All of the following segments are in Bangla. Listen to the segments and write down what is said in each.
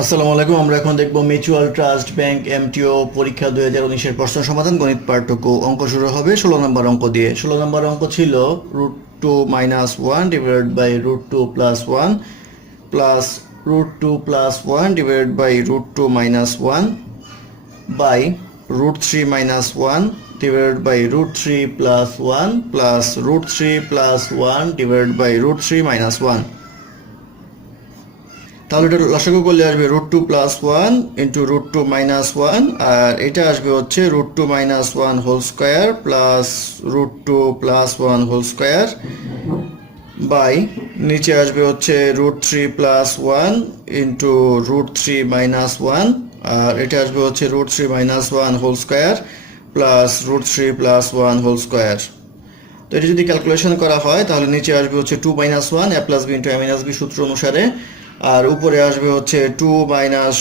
আসসালামু আলাইকুম। আমরা এখন দেখব মিউচুয়াল ট্রাস্ট ব্যাংক এমটিও পরীক্ষা 2019 এর প্রশ্ন সমাধান গণিত পাঠটুকু। অঙ্ক শুরু হবে 16 নম্বর অঙ্ক দিয়ে। 16 নম্বর অঙ্ক ছিল √2 - 1 divided by √2 + 1 plus √2 + 1 divided by √2 - 1 by √3 - 1 divided by √3 + 1 plus √3 + 1 divided by √3 - 1। তাহলে এটা লসাগু করলে আসবে √2 + 1 ইন্টু √2 - 1, আর এটা আসবে হচ্ছে √2 - 1 whole square plus √2 + 1 whole square by নিচে আসবে হচ্ছে √3 + 1 ইন্টু √3 - 1, আর এটা আসবে হচ্ছে √3 - 1 whole square plus √3 + 1 whole square. তো এটা যদি ক্যালকুলেশন করা হয় তাহলে নিচে আসবে হচ্ছে 2 - 1 a + b * a - b সূত্র অনুসারে, আর উপরে আসবে হচ্ছে 2 -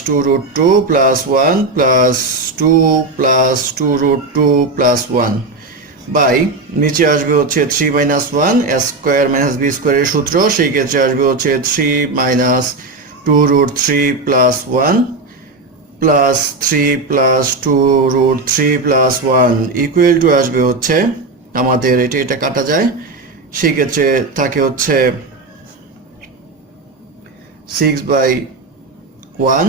2 √2 + 1 প্লাস 2 + 2 √2 + 1 বাই নিচে আসবে হচ্ছে 3 - 1 a² - b² এর সূত্র, সেই ক্ষেত্রে আসবে হচ্ছে 3 - 2 √3 + 1 প্লাস 3 + 2 √3 + 1 ইকুয়াল টু আসবে হচ্ছে আমাদের এটা কাটা যায়, সেই ক্ষেত্রে থাকে হচ্ছে 6/1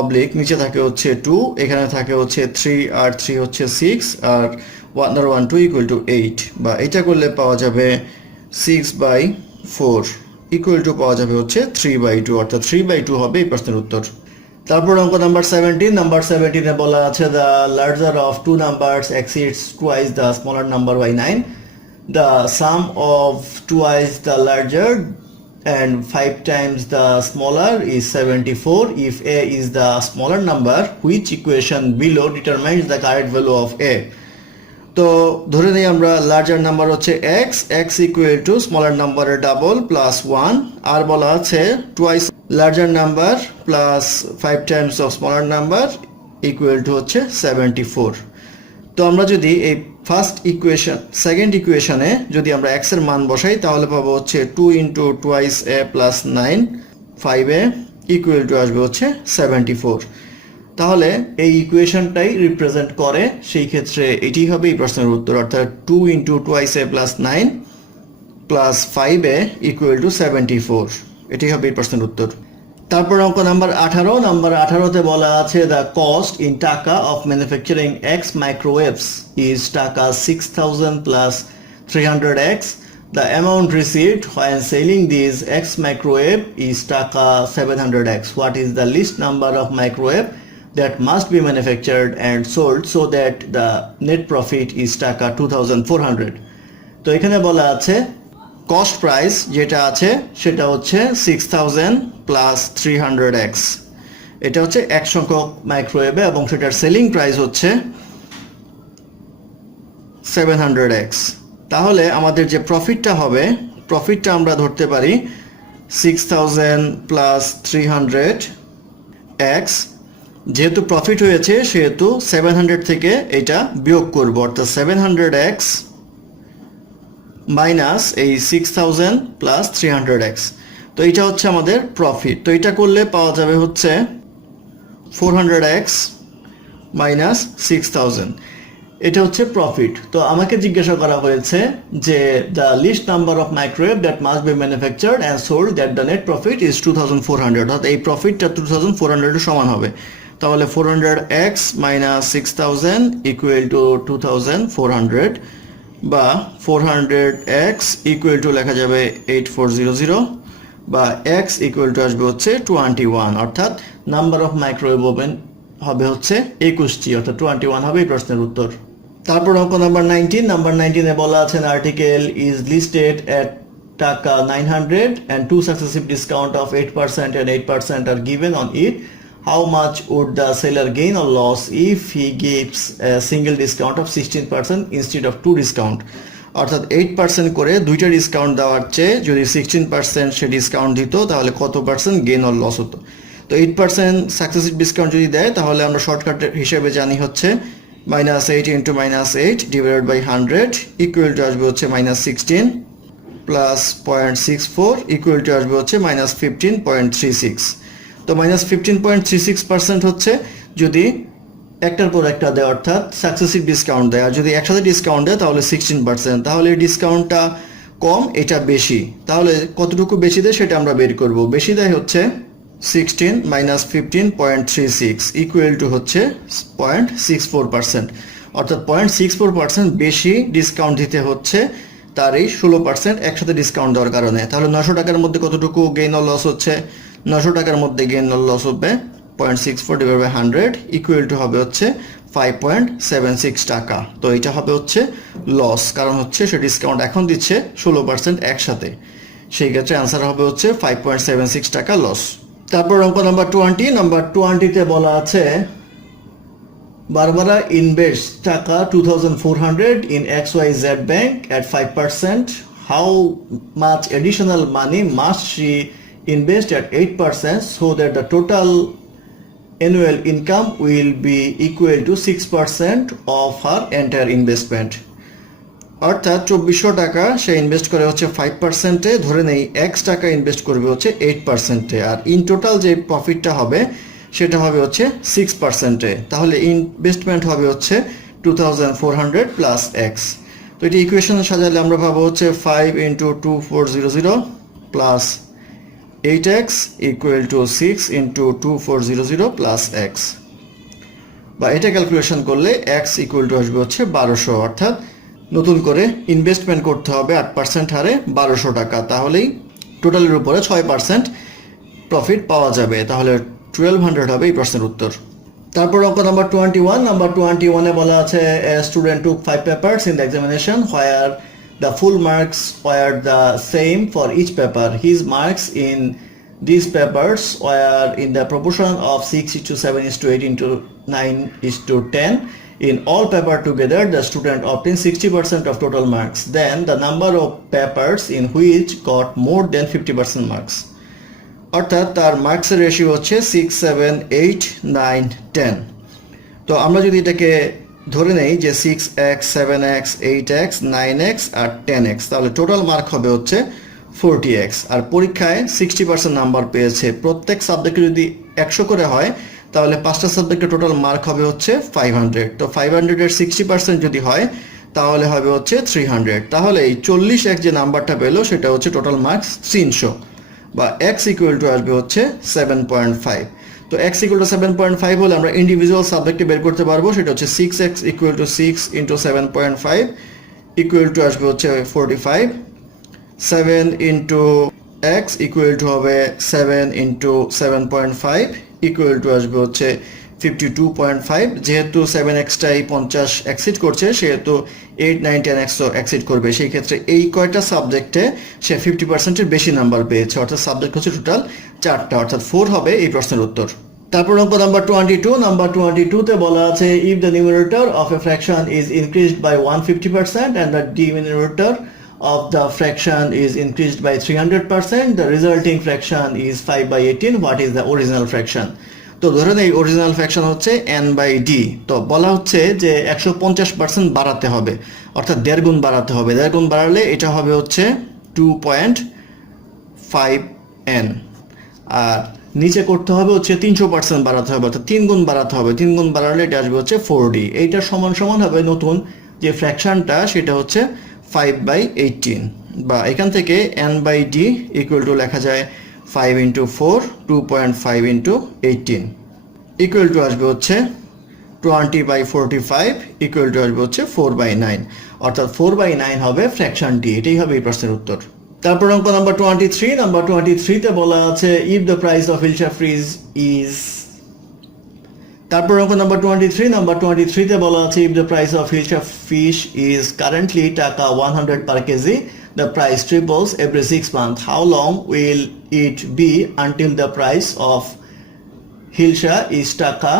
অবলিক নিচে থাকে হচ্ছে 2, এখানে থাকে হচ্ছে 3 আর 3 হচ্ছে 6, আর 1/2 ইকুয়াল টু 8, বা এটা করলে পাওয়া যাবে 6/4 ইকুয়াল টু পাওয়া যাবে হচ্ছে 3/2, অর্থাৎ 3/2 হবে এই প্রশ্নের উত্তর। তারপর অঙ্ক নাম্বার 17। নাম্বার 17-এ বলা আছে the larger of two numbers exceeds twice the smaller number by 9. The sum of twice the larger and 5 times the smaller is 74. If a is the smaller number, which equation below determines the correct value of a? তো ধরে নিই আমরা লার্জার নাম্বার হচ্ছে x ইকুয়াল টু স্মলার নাম্বারের ডাবল প্লাস 1, আর বলা আছে twice larger number plus 5 Times of smaller number equal to হচ্ছে 74। তো আমরা যদি এই সেকেন্ড ইকুয়েশনে যদি আমরা x এর মান বসাই তাহলে পাবো হচ্ছে 2 into twice a plus 9 5a equal to আসবে হচ্ছে 74। তাহলে এই ইকুয়েশনটাই রিপ্রেজেন্ট করে, সেই ক্ষেত্রে এটি হবে এই প্রশ্নের উত্তর, অর্থাৎ 2 into twice a plus 9 plus 5a equal to 74, এটি হবে এই প্রশ্নের উত্তর। তারপর অঙ্ক নাম্বার 18। নাম্বার 18-তে বলা আছে দ্য কস্ট ইন টাকা of manufacturing x microwaves is টাকা 6000 plus 300x. The amount received when selling these X microwave is টাকা 700x. What is the least number of microwave that must be manufactured and sold so that the net profit is টাকা 2400? তো এখানে বলা আছে কস্ট প্রাইস যেটা আছে সেটা হচ্ছে 6000 প্লাস 300x, এটা হচ্ছে এক সংখ্যক মাইক্রোওয়েভে, এবং সেটার সেলিং প্রাইস হচ্ছে 700x। তাহলে আমাদের যে প্রফিটটা হবে, প্রফিটটা আমরা ধরতে পারি 6000 প্লাস 300x, যেহেতু প্রফিট হয়েছে সেহেতু 700 থেকে এটা বিয়োগ করব, অর্থাৎ 700x মাইনাস এই 6000 প্লাস 300x। তো এটা হচ্ছে আমাদের প্রফিট। তো এটা করলে পাওয়া যাবে হচ্ছে 400x মাইনাস 6000, এটা হচ্ছে প্রফিট। তো আমাকে জিজ্ঞাসা করা হয়েছে যে the least number of microwave that must be manufactured and sold that the net profit is 2400, অর্থাৎ এই প্রফিটটা 2400 এর সমান হবে। তাহলে 400x মাইনাস 6000 ইকুয়াল টু 2400, বা 400x ইকুয়াল টু লেখা যাবে 8400, বা x ইকুয়াল টু আসবে হচ্ছে 21, অর্থাৎ নাম্বার অফ মাইক্রোওয়েভ ওভেন হবে হচ্ছে 21টি, অর্থাৎ 21 হবে এই প্রশ্নের উত্তর। তারপর অঙ্ক নাম্বার 19। নাম্বার 19-এ বলা আছে আর্টিকেল ইজ লিস্টেড এট টাকা 900 and two successive discount of 8% and 8% are given on it. How much would the seller gain or loss if he gives a single discount of 16% instead of two discount? অর্থাৎ 8% করে দুইটা ডিসকাউন্ট দেওয়ার চেয়ে যদি 16% সে ডিসকাউন্ট দিত তাহলে কত পার্সেন্ট গেইন অর লস হতো। তো 8% সাকসেসিভ ডিসকাউন্ট যদি দেয় তাহলে আমরা শর্টকাটের হিসেবে জানি হচ্ছে -8 into -8 divided by 100 equal to আসবে হচ্ছে -16 প্লাস 0.64 ইকুয়াল টু আসবে হচ্ছে -15.36। তো -15.36% হচ্ছে যদি একটার পর একটা দেয়, অর্থাৎ সাকসেসিভ ডিসকাউন্ট দেয়। আর যদি একসাথে ডিসকাউন্ট দেয় তাহলে 16%। তাহলে ডিসকাউন্টটা কম, এটা বেশি। তাহলে কতটুকু বেশি দেয় সেটা আমরা বের করব। বেশি দেয় হচ্ছে 16 - 15.36 ইকুয়াল টু হচ্ছে 0.64%। অর্থাৎ 0.64% বেশি ডিসকাউন্ট দিতে হচ্ছে তার এই 16% একসাথে ডিসকাউন্ট দেওয়ার কারণে। তাহলে 900 টাকার মধ্যে কতটুকু গেইন অর লস হচ্ছে? 900 টাকার মধ্যে গেইন অর লস হবে 0.64/100 ইকুয়াল টু হবে হচ্ছে 5.76 টাকা। তো এটা হবে হচ্ছে লস, কারণ হচ্ছে সে ডিসকাউন্ট এখন দিচ্ছে 16% একসাথে। সেই ক্ষেত্রে আনসার হবে হচ্ছে 5.76 টাকা লস। তারপর অঙ্ক নাম্বার 20। নাম্বার 20-তে বলা আছে বারবারা ইনভেস্ট টাকা 2400 in XYZ bank at 5%. How much additional money must she invest at 8% so that the total annual income will be equal to 6% of her entire investment? অর্থাৎ 2400 টাকা সে ইনভেস্ট করে হচ্ছে 5%-এ, ধরে নেই এক্স টাকা ইনভেস্ট করবে হচ্ছে 8%-এ, আর ইন টোটাল যে প্রফিটটা হবে সেটা হবে হচ্ছে 6%-এ। তাহলে ইনভেস্টমেন্ট হবে হচ্ছে 2400 প্লাস এক্স। তো এটি ইকুয়েশন সাজালে আমরা পাবো হচ্ছে 5 × 2400 plus 8x equal to 6 × 2400 plus x, বা এটা ক্যালকুলেশন করলে এক্স ইকুয়াল টু আসবে হচ্ছে 1200। অর্থাৎ নতুন করে ইনভেস্টমেন্ট করতে হবে 8% হারে 1200 টাকা, তাহলেই টোটালের উপরে 6% প্রফিট পাওয়া যাবে। তাহলে 1200 হবে এই প্রশ্নের উত্তর। তারপর অঙ্ক নাম্বার 21। নাম্বার 21-এ বলা আছে student took 5 papers in the examination where the full marks were the same for each paper. His marks in these papers were in the proportion of 6:7:8:9:10. In all paper together, the student obtained 60% of total marks. Then the number of papers in which got more than 50% marks. অর্থাৎ তার মার্কসের রেশিও হচ্ছে 6, 7, 8, 9, 10। তো আমরা যদি এটাকে ধরে নেই যে 6x, 7x, 8x, 9x আর 10x, তাহলে টোটাল মার্ক হবে হচ্ছে 40x। আর পরীক্ষায় 60% নাম্বার পেয়েছে। প্রত্যেক সাবজেক্টে যদি 100 করে হয় তাহলে 5টা সাবজেক্টে টোটাল মার্ক হবে হচ্ছে 500। তো 500-এর 60% যদি হয় তাহলে হবে হচ্ছে 300। তাহলে এই 40x যে নাম্বারটা পেলো সেটা হচ্ছে টোটাল মার্কস 300, বা x ইকুয়াল টু আসবে হচ্ছে 7.5। তো x ইকুয়াল টু 7.5 হলে আমরা ইন্ডিভিজুয়াল সাবজেক্টে বের করতে পারবো। সেটা হচ্ছে 6x equal to 6 × 7.5 equal to আসবে হচ্ছে 45। 7 × x ইকুয়াল টু হবে 7 × 7.5 ইকুয়াল টু আসবে হচ্ছে 52.5। যেহেতু 7x-টাই 50 এক্সিড করছে সেহেতু 8, 9, 10x এক্সিড করবে। সেই ক্ষেত্রে এই কয়টা সাবজেক্টে সে 50%-এর বেশি নাম্বার পেয়েছে, অর্থাৎ সাবজেক্ট হচ্ছে টোটাল 4টা, অর্থাৎ 4 হবে এই প্রশ্নের উত্তর। তারপর অঙ্ক নাম্বার 22। নাম্বার 22-তে বলা আছে if the numerator of a fraction is increased by 150% and the denominator of the fraction is increased by 300%, the resulting fraction is 5/18. What is the original fraction? তো ধরেন এই অরিজিনাল ফ্র্যাকশন হচ্ছে n/d। তো বলা হচ্ছে যে 150% বাড়াতে হবে, অর্থাৎ 1.5 গুণ বাড়াতে হবে। 1.5 গুণ বাড়ালে এটা হবে হচ্ছে 2.5n, আর নিচে করতে হবে হচ্ছে 300% বাড়াতে হবে, অর্থাৎ 3 গুণ বাড়াতে হবে। 3 গুণ বাড়ালে এটা আসবে হচ্ছে 4d। এইটা সমান সমান হবে নতুন যে ফ্র্যাকশনটা সেটা হচ্ছে 5/18, বা এখান থেকে n/d ইকুয়াল টু লেখা যায় 5 × 4, 2.5 × 18 ইকুয়াল টু আসবে হচ্ছে 20/45 ইকুয়াল টু আসবে হচ্ছে 4/9, অর্থাৎ 4/9 হবে ফ্র্যাকশনটি। এটাই হবে এই প্রশ্নের উত্তর। তারপর অঙ্ক নাম্বার 23। নাম্বার 23-তে বলা আছে if the price of hilsa fish is. তারপর অঙ্ক নাম্বার 23। নাম্বার 23-তে বলা আছে if the price of hilsa fish is currently টাকা 100 per kg, the price triples every 6 months. How long will it be until the price of hilsa is টাকা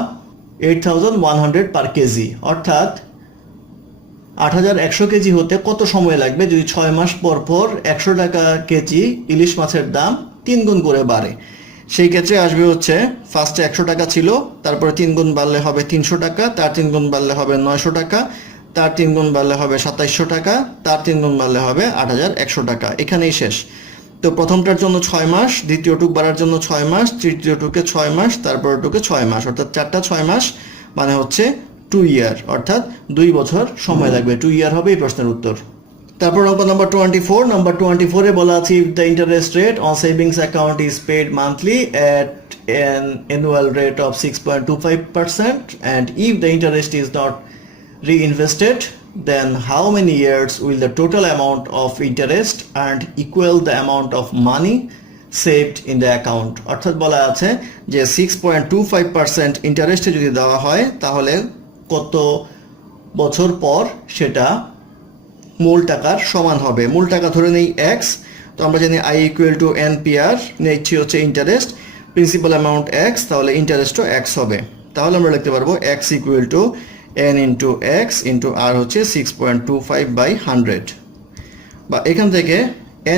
8100 per kg? অর্থাৎ 8100 কেজি হতে কত সময় লাগবে যদি 6 মাস পর পর 100 টাকা কেজি ইলিশ মাছের দাম 3 গুণ করে বাড়ে? সেই ক্ষেত্রে আসবে হচ্ছে ফার্স্টে 100 টাকা ছিল, তারপরে 3 গুণ বাড়লে হবে 300 টাকা, তার 3 গুণ বাড়লে হবে 900 টাকা, তার 3 গুণ বাড়লে হবে 2700 টাকা, তার 3 গুণ বাড়লে হবে 8100 টাকা। এখানেই শেষ। তো প্রথমটার জন্য 6 মাস, দ্বিতীয়টুক বাড়ার জন্য 6 মাস, তৃতীয়টুকে 6 মাস, তারপরটুকে 6 মাস, অর্থাৎ 4টা 6 মাস মানে হচ্ছে 2 ইয়ার, অর্থাৎ 2 বছর সময় লাগবে। 2 ইয়ার হবে এই প্রশ্নের উত্তর। তারপর অঙ্ক নাম্বার 24, নাম্বার 24 এ বলা আছে if the interest rate on savings account is paid monthly at an annual rate of 6.25% and if the interest is not reinvested then how many years will the total amount of interest earned equal the amount of money saved in the account। অর্থাৎ বলা আছে যে 6.25% ইন্টারেস্টে যদি দেওয়া হয় তাহলে কত বছর পর সেটা মূল টাকার সমান হবে। মূল টাকা ধরে নেই x, তো আমরা জানি i ইকুয়াল টু NPR, নিচ্ছি হচ্ছে ইন্টারেস্ট, প্রিন্সিপাল অ্যামাউন্ট x, তাহলে ইন্টারেস্টও x হবে। তাহলে আমরা লিখতে পারবো x equal to n into x into r হচ্ছে 6.25/100, বা এখান থেকে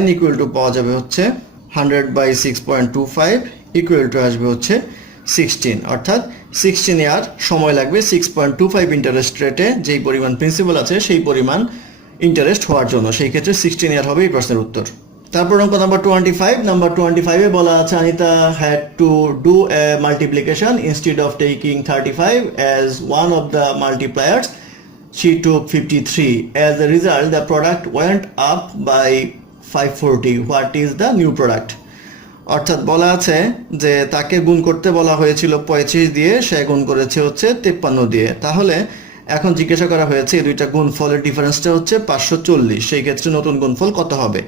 n ইকুয়াল টু পাওয়া যাবে হচ্ছে 100/6.25 ইকুয়াল টু আসবে হচ্ছে 16, অর্থাৎ 16 ইয়ার সময় লাগবে 6.25 ইন্টারেস্ট রেটে যেই পরিমাণ প্রিন্সিপাল আছে সেই পরিমাণ ইন্টারেস্ট হওয়ার জন্য। সেই ক্ষেত্রে 16 ইয়ার হবে এই প্রশ্নের উত্তর। তারপর অঙ্ক নাম্বার 25, নাম্বার 25 এ বলা আছে Anita had to do a multiplication instead of taking 35 as one of the multipliers she took 53. As a result the product went up by 540. What is the new product? অর্থাৎ বলা আছে যে তাকে গুণ করতে বলা হয়েছিল 35 দিয়ে, সে গুণ করেছে হচ্ছে 53 দিয়ে। তাহলে এখন জিজ্ঞাসা করা হয়েছে এই দুইটা গুণফলের ডিফারেন্সটা হচ্ছে 540, সেই ক্ষেত্রে নতুন গুণফল কত হবে।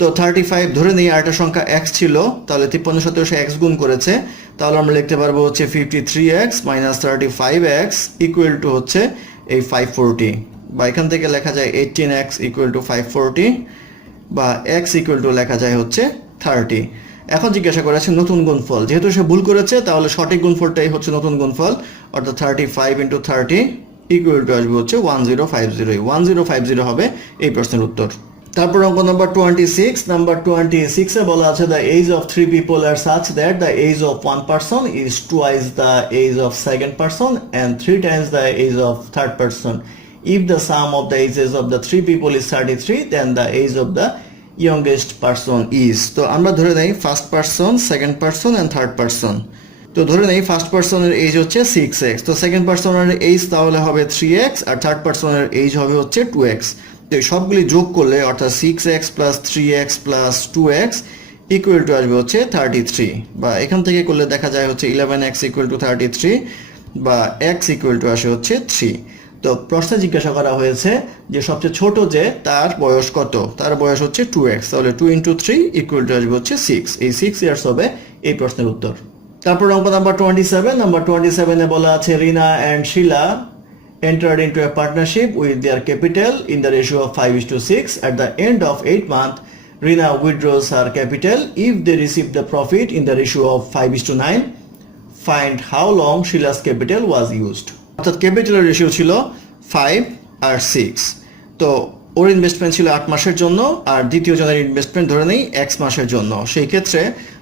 তো 35 ধরে নেই আরেকটা সংখ্যা x ছিল, তাহলে 53 সাথে সে x গুণ করেছে, তাহলে আমরা লিখতে পারবো হচ্ছে 53x minus 35x equal to হচ্ছে এই 540, বা এখান থেকে লেখা যায় 18x ইকুয়াল টু 540, বা x ইকুয়াল টু লেখা যায় হচ্ছে 30। এখন জিজ্ঞাসা করেছে নতুন গুণফল, যেহেতু সে ভুল করেছে তাহলে সঠিক গুণফলটাই হচ্ছে নতুন গুণফল, অর্থাৎ 35 ইন্টু 30 ইকুয়াল টু আসবে হচ্ছে 1050। 1050 হবে এই প্রশ্নের উত্তর। তারপর অঙ্ক নাম্বার 26, নাম্বার 26 এ বলা আছে the age of 3 people are such that the age of one person is twice the age of second person and 3 times the age of third person. If the sum of the ages of the 3 people is 33 then the age of the youngest person is। তো আমরা ধরে নেই first person, second person and third person. তো ধরে নেই ফার্স্ট পারসনের এজ হচ্ছে 6x, তো সেকেন্ড পারসনের এজ তাহলে হবে 3x আর থার্ড পারসনের এজ হবে হচ্ছে 2x। তো সবগুলি যোগ করলে অর্থাৎ 6x plus 3x plus 2x equal to আসবে হচ্ছে 33, বা এখান থেকে করলে দেখা যায় হচ্ছে 11x ইকুয়াল টু 33, বা x ইকুয়াল টু আসে হচ্ছে 3। তো প্রশ্নে জিজ্ঞাসা করা হয়েছে যে সবচেয়ে ছোট যে তার বয়স কত, তার বয়স হচ্ছে 2x, তাহলে 2 ইন্টু 3 ইকুয়াল টু আসবে হচ্ছে 6। এই 6 ইয়ার্স হবে এই প্রশ্নের উত্তর। তারপর অঙ্ক নাম্বার 27, নাম্বার 27 এ বলা আছে Rina and Shila entered into a partnership with their capital in the ratio of 5:6. At the end of 8 months, Rina withdraws her capital. If they receive the profit in the ratio of 5:9, find how long Sheila's capital was used. অর্থাৎ ক্যাপিটালের রেশিও ছিল 5 আর 6। তো ওর ইনভেস্টমেন্ট ছিল 8 মাসের জন্য আর দ্বিতীয় জনের ইনভেস্টমেন্ট ধরে নেই x মাসের জন্য, সেই ক্ষেত্রে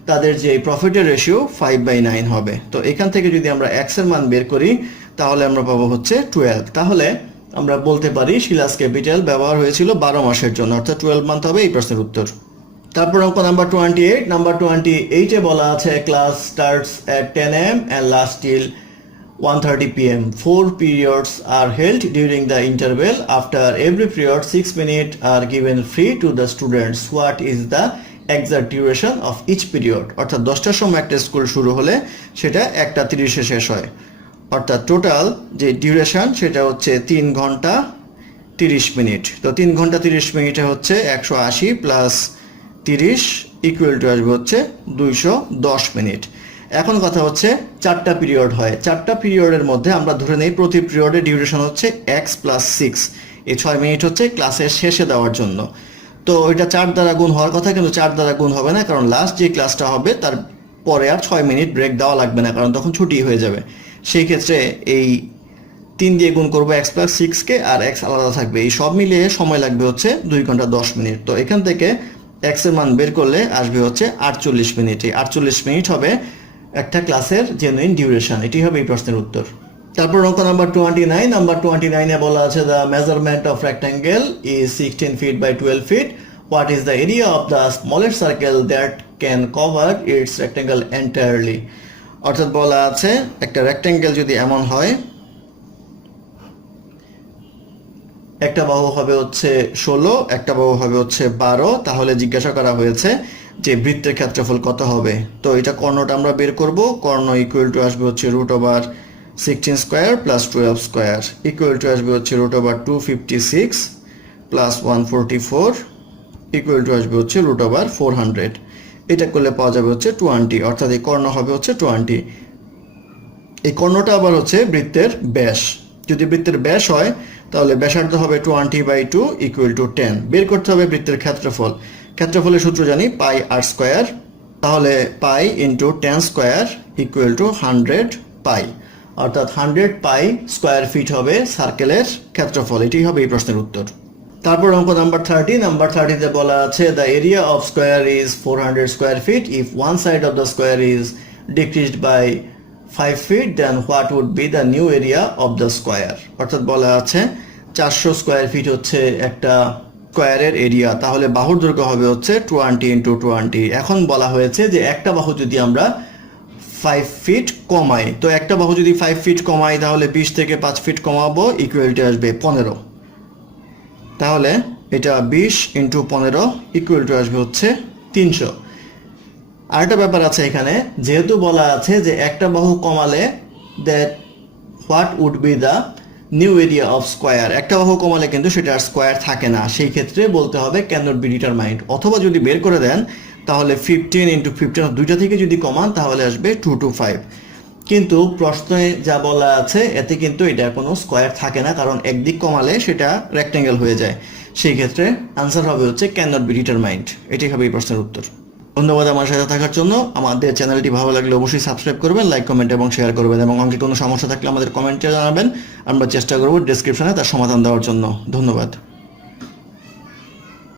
তাদের যে প্রফিটের রেশিও 5/9 হবে। তো এখান থেকে যদি আমরা x এর মান বের করি তাহলে আমরা পাবো হচ্ছে 12। তাহলে আমরা বলতে পারি শিলাস ক্যাপিটাল ব্যবহার হয়েছিল 12 মাসের জন্য, অর্থাৎ 12 মান্থ হবে এই প্রশ্নের উত্তর। তারপর অঙ্ক নাম্বার 28, নাম্বার 28 এ বলা আছে class starts at 10 am and lasts till 1:30 pm. 4 periods are held during the interval. After every period 6 minutes are given free to the students. What is the exact duration of each period? অর্থাৎ 10টার সময় একটা স্কুল শুরু হলে সেটা 1:30 এ শেষ হয়, অর্থাৎ টোটাল যে ডিউরেশন সেটা হচ্ছে 3 ঘন্টা 30 মিনিট। তো 3 ঘন্টা 30 মিনিটে হচ্ছে 180 প্লাস 30 ইকুয়াল টু আসবে হচ্ছে 210 মিনিট। এখন কথা হচ্ছে 4টা পিরিয়ড হয়, 4টা পিরিয়ডের মধ্যে আমরা ধরে নেই প্রতি পিরিয়ডের ডিউরেশন হচ্ছে x প্লাস 6, এই 6 মিনিট হচ্ছে ক্লাসের শেষে দেওয়ার জন্য। তো এটা 4 দ্বারা গুণ হওয়ার কথা, কিন্তু 4 দ্বারা গুণ হবে না, কারণ লাস্ট যে ক্লাসটা হবে তার পরে আর 6 মিনিট ব্রেক দেওয়া লাগবে না, কারণ তখন ছুটি হয়ে যাবে। সেই ক্ষেত্রে এই 3 দিয়ে গুণ করবো x প্লাস 6কে, আর x আলাদা থাকবে, এই সব মিলিয়ে সময় লাগবে হচ্ছে 2 ঘন্টা 10 মিনিট। তো এখান থেকে x এর মান বের করলে আসবে হচ্ছে 48 মিনিট। এই 48 মিনিট হবে একটা ক্লাসের জেনুইন ডিউরেশন। এটি হবে এই প্রশ্নের উত্তর। তারপর অঙ্ক নাম্বার 29, নাম্বার 29 এ বলা আছে the measurement of rectangle is 16 feet by 12 feet. What is the area of the smallest circle that can cover it's rectangle entirely. অর্থাৎ বলা আছে একটা রেক্টেঙ্গেল যদি এমন হয়, একটা বাহু হবে হচ্ছে 16, একটা বাহু হবে হচ্ছে 12, তাহলে জিজ্ঞাসা করা হয়েছে যে বৃত্তের ক্ষেত্রফল কত হবে। তো এটা কর্ণটা আমরা বের করব। কর্ণ ইকুয়াল টু আসবে হচ্ছে √16 square plus 12 square equal to আসবে হচ্ছে √256 প্লাস 144 ইকুয়াল টু আসবে হচ্ছে √400। এটা করলে পাওয়া যাবে হচ্ছে 20, অর্থাৎ এই কর্ণ হবে হচ্ছে 20। এই কর্ণটা আবার হচ্ছে বৃত্তের ব্যাস। যদি বৃত্তের ব্যাস হয় তাহলে ব্যাসার্ধ হবে 20/2 ইকুয়াল টু 10। বের করতে হবে বৃত্তের ক্ষেত্রফল। ক্ষেত্রফলের সূত্র জানি পাই আর স্কোয়ার, তাহলে pi into 10 square equal to 100 পাই, অর্থাৎ 100 পাই স্কোয়ার ফিট হবে সার্কেলের ক্ষেত্রফল। এটি হবে এই প্রশ্নের উত্তর। তারপর অঙ্ক নাম্বার 30। নাম্বার 30তে বলা আছে the area of square is 400 square feet if one side of the square is decreased by 5 feet, then what would be the new area of the square? অর্থাৎ বলা আছে 400 স্কোয়ার ফিট হচ্ছে একটা স্কোয়ারের এরিয়া, তাহলে বাহুর দৈর্ঘ্য হবে হচ্ছে 20 × 20। এখন বলা হয়েছে যে একটা বাহু যদি আমরা 5 ফিট কমাই, তো একটা বাহু যদি 5 ফিট কমাই তাহলে 20 থেকে 5 ফিট কমাবো ইকুয়ালটি আসবে 15। তাহলে এটা 20 × 15 ইকুয়াল টু আসবে হচ্ছে 300। আরেকটা ব্যাপার আছে এখানে, যেহেতু বলা আছে যে একটা বাহু কমালে that what would be the new area of square, একটা বাহু কমালে কিন্তু সেটা আর স্কোয়ার থাকে না, সেই ক্ষেত্রে বলতে হবে ক্যান নট বি ডিটারমাইন্ড। অথবা যদি বের করে দেন তাহলে 15 × 15 দুইটা থেকে যদি কমান তাহলে আসবে 225। কিন্তু প্রশ্নে যা বলা আছে এতে কিন্তু এটা কোনো স্কোয়ার থাকে না, কারণ একদিক কমালে সেটা রেক্টেঙ্গেল হয়ে যায়। সেই ক্ষেত্রে আনসার হবে হচ্ছে ক্যান নট বি ডিটারমাইন্ড। এটি হবে এই প্রশ্নের উত্তর। ধন্যবাদ আমার সাথে থাকার জন্য। আমাদের চ্যানেলটি ভালো লাগলে অবশ্যই সাবস্ক্রাইব করবেন, লাইক, কমেন্ট এবং শেয়ার করবেন, এবং অঙ্কে কোনো সমস্যা থাকলে আমাদের কমেন্টে জানাবেন। আমরা চেষ্টা করব ডেসক্রিপশনে তার সমাধান দেওয়ার জন্য। ধন্যবাদ।